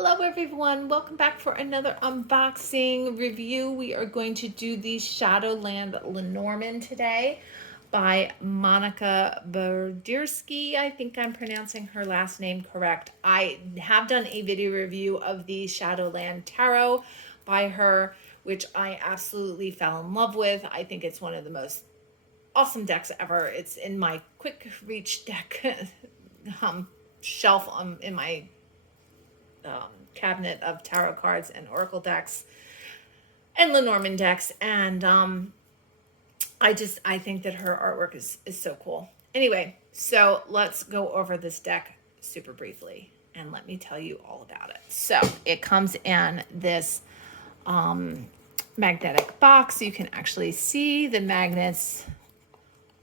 Hello everyone, welcome back for another unboxing review. We are going to do the Shadowland Lenormand today by Monica Berdirsky. I think I'm pronouncing her last name correct. I have done a video review of the Shadowland Tarot by her, which I absolutely fell in love with. I think it's one of the most awesome decks ever. It's in my quick reach deck shelf in my cabinet of tarot cards and oracle decks and Lenormand decks, and I think that her artwork is so cool. Anyway, so let's go over this deck super briefly and let me tell you all about it. So it comes in this magnetic box. You can actually see the magnets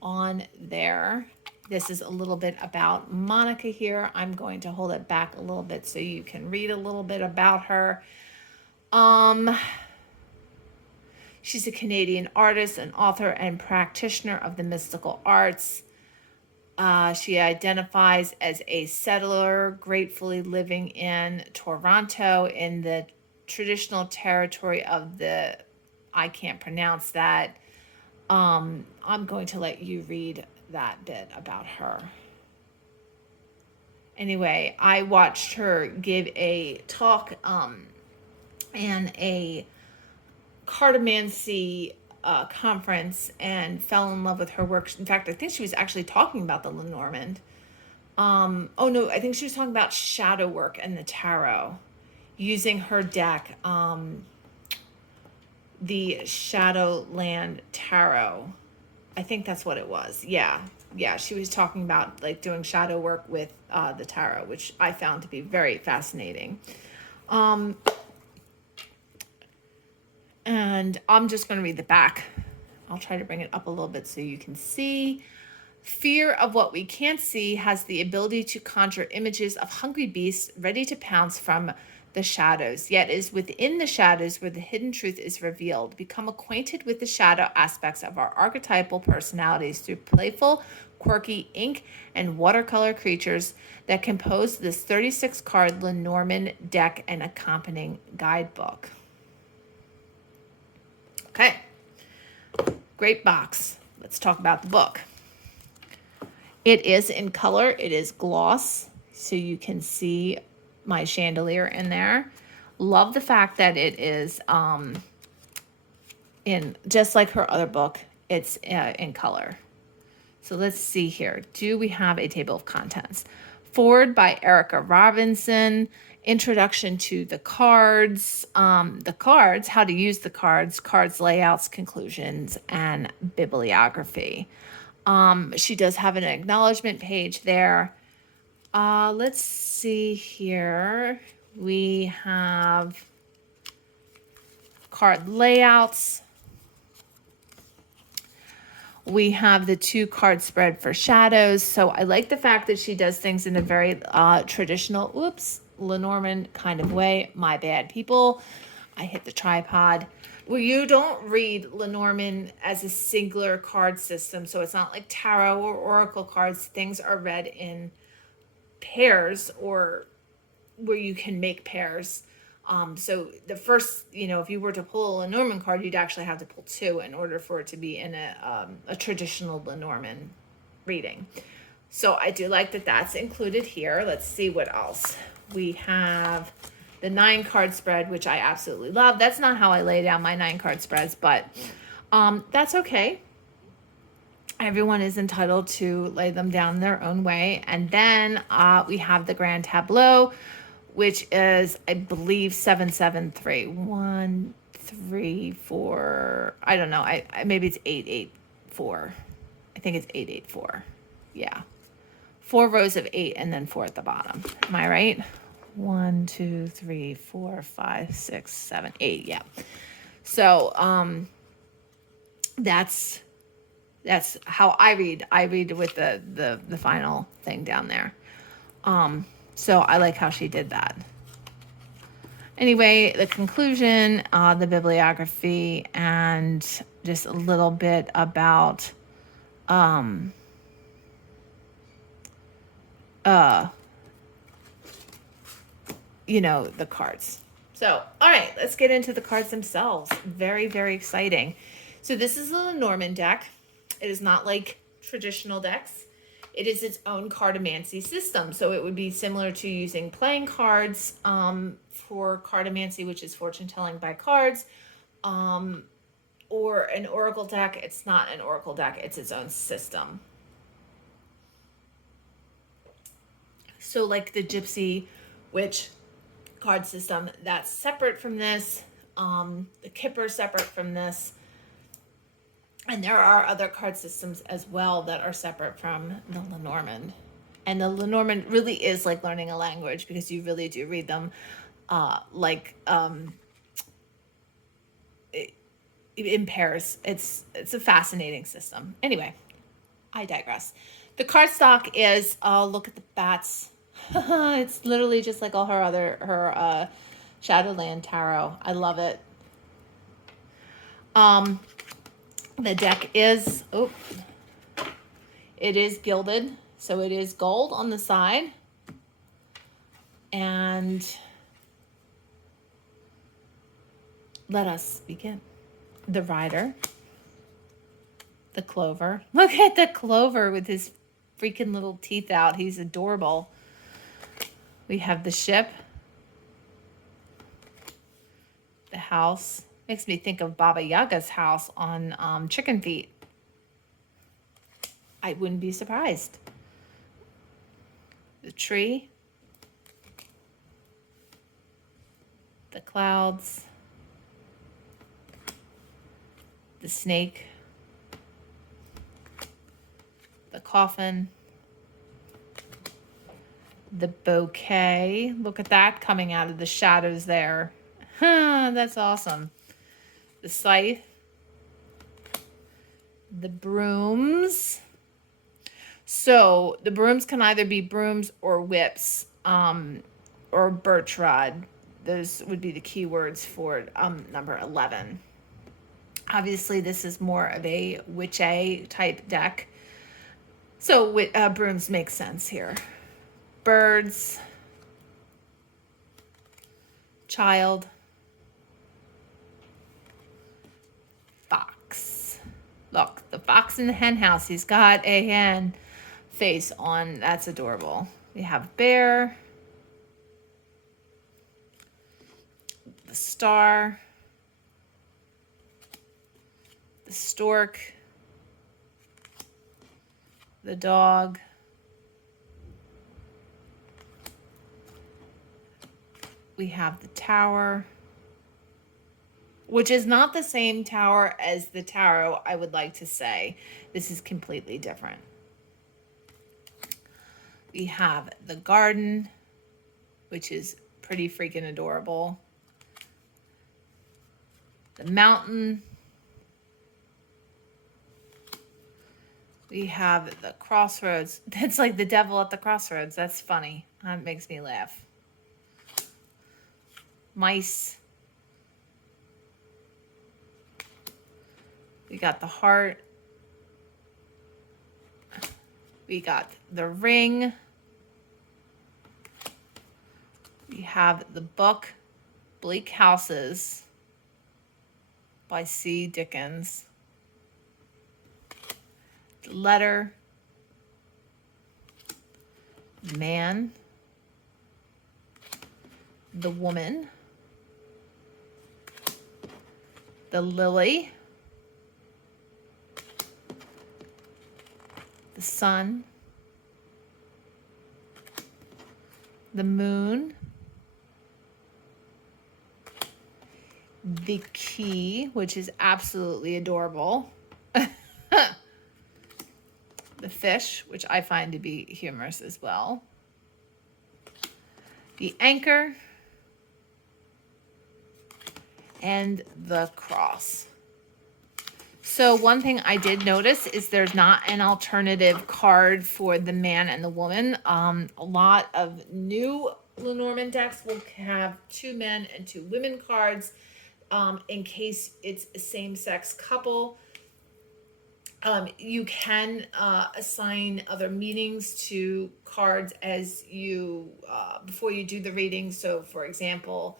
on there. This is a little bit about Monica here. I'm going to hold it back a little bit so you can read a little bit about her. She's a Canadian artist, an author, and practitioner of the mystical arts. She identifies as a settler, gratefully living in Toronto in the traditional territory of the, I can't pronounce that. I'm going to let you read that bit about her. Anyway, I watched her give a talk and a cartomancy conference and fell in love with her work. In fact, I think she was actually talking about the Lenormand. Oh no, I think she was talking about shadow work and the tarot using her deck, the Shadowland Tarot. I think that's what it was. Yeah, she was talking about like doing shadow work with the tarot, which I found to be very fascinating. And I'm just going to read the back. I'll try to bring it up a little bit so you can see. Fear of what we can't see has the ability to conjure images of hungry beasts ready to pounce from the shadows, yet is within the shadows where the hidden truth is revealed. Become acquainted with the shadow aspects of our archetypal personalities through playful, quirky ink and watercolor creatures that compose this 36-card Lenormand deck and accompanying guidebook. Okay, great box. Let's talk about the book. It is in color. It is gloss, so you can see my chandelier in there. Love the fact that it is in, just like her other book, it's in color. So let's see here. Do we have a table of contents? Forward by Erica Robinson. Introduction to the cards, how to use the cards layouts, conclusions, and bibliography. She does have an acknowledgement page there. Let's see here. We have card layouts. We have the 2-card spread for shadows. So I like the fact that she does things in a very traditional, Lenormand kind of way. My bad, people. I hit the tripod. Well, you don't read Lenormand as a singular card system. So it's not like tarot or oracle cards. Things are read in pairs or where you can make pairs. So the first, if you were to pull a Lenormand card, you'd actually have to pull 2 in order for it to be in a traditional Lenormand reading. So I do like that that's included here. Let's see what else. We have the 9-card spread, which I absolutely love. That's not how I lay down my 9-card spreads, but that's okay. Everyone is entitled to lay them down their own way. And then we have the Grand Tableau, which is, I believe, 773. 1, 3, 4. I don't know. Maybe it's 884. I think it's 884. Yeah. 4 rows of 8 and then 4 at the bottom. Am I right? 1, 2, 3, 4, 5, 6, 7, 8. Yeah. So that's how I read. I read with the final thing down there. So I like how she did that. Anyway, the conclusion, the bibliography, and just a little bit about you know, the cards. So, all right, let's get into the cards themselves. Very, very exciting. So this is the Lenormand deck. It is not like traditional decks. It is its own cartomancy system. So it would be similar to using playing cards for cartomancy, which is fortune telling by cards, or an oracle deck. It's not an oracle deck. It's its own system. So like the Gypsy Witch card system, that's separate from this. The Kipper separate from this. And there are other card systems as well that are separate from the Lenormand. And the Lenormand really is like learning a language, because you really do read them in pairs. It's a fascinating system. Anyway, I digress. The cardstock is, look at the bats. It's literally just like all her Shadowland tarot. I love it. The deck is, it is gilded. So it is gold on the side. And let us begin. The rider. The clover. Look at the clover with his freaking little teeth out. He's adorable. We have the ship. The house. Makes me think of Baba Yaga's house on Chicken Feet. I wouldn't be surprised. The tree. The clouds. The snake. The coffin. The bouquet. Look at that coming out of the shadows there. That's awesome. The scythe. The brooms. So the brooms can either be brooms or whips, or birch rod. Those would be the keywords for number 11. Obviously, this is more of a witchy type deck. So brooms make sense here. Birds. Child. Fox. Look, the fox in the hen house. He's got a hen face on. That's adorable. We have bear. The star. The stork. The dog. We have the tower, which is not the same tower as the tarot, I would like to say. This is completely different. We have the garden, which is pretty freaking adorable. The mountain. We have the crossroads. That's like the devil at the crossroads. That's funny. That makes me laugh. Mice. We got the heart. We got the ring. We have the book, Bleak Houses by C. Dickens. The letter. Man. The woman. The lily. The sun. The moon. The key, which is absolutely adorable. The fish, which I find to be humorous as well. The anchor. And the cross. So one thing I did notice is there's not an alternative card for the man and the woman. A lot of new Lenormand decks will have 2 men and 2 women cards in case it's a same-sex couple. You can assign other meanings to cards as you before you do the reading. So, for example,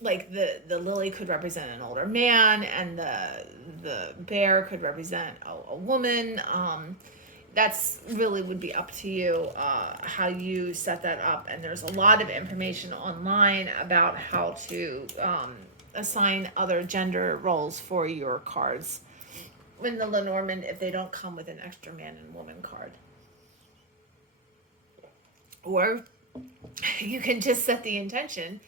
like the lily could represent an older man, and the bear could represent a woman. That's really would be up to you how you set that up. And there's a lot of information online about how to assign other gender roles for your cards in the Lenormand if they don't come with an extra man and woman card. Or you can just set the intention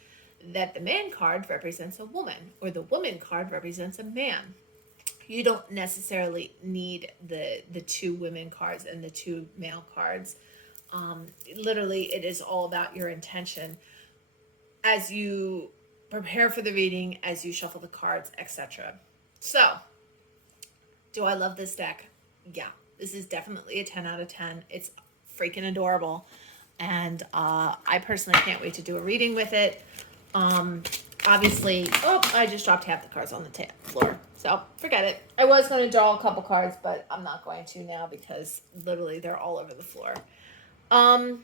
that the man card represents a woman or the woman card represents a man. You don't necessarily need the two women cards and the two male cards. Literally, it is all about your intention as you prepare for the reading, as you shuffle the cards, etc. So, do I love this deck? Yeah, this is definitely a 10 out of 10. It's freaking adorable. And I personally can't wait to do a reading with it. Obviously, I just dropped half the cards on the floor. So forget it. I was going to draw a couple cards, but I'm not going to now because literally they're all over the floor. I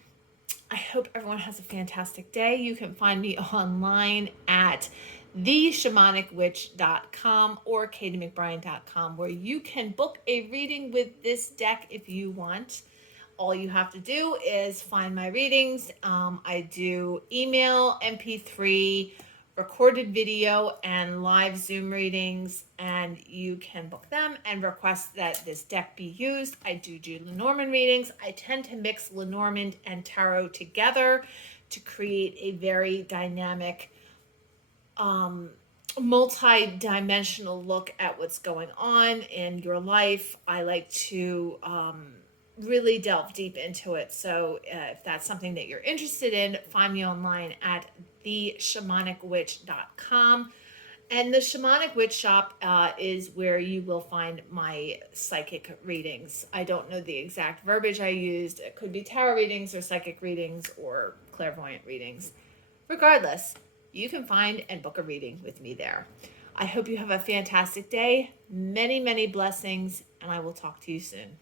hope everyone has a fantastic day. You can find me online at theshamanicwitch.com or katiemcbrien.com, where you can book a reading with this deck if you want. All you have to do is find my readings. I do email, MP3, recorded video, and live Zoom readings, and you can book them and request that this deck be used. I do Lenormand readings. I tend to mix Lenormand and Tarot together to create a very dynamic, multi-dimensional look at what's going on in your life. I like to really delve deep into it. So if that's something that you're interested in, find me online at theshamanicwitch.com. And the Shamanic Witch Shop is where you will find my psychic readings. I don't know the exact verbiage I used. It could be tarot readings or psychic readings or clairvoyant readings. Regardless, you can find and book a reading with me there. I hope you have a fantastic day. Many, many blessings, and I will talk to you soon.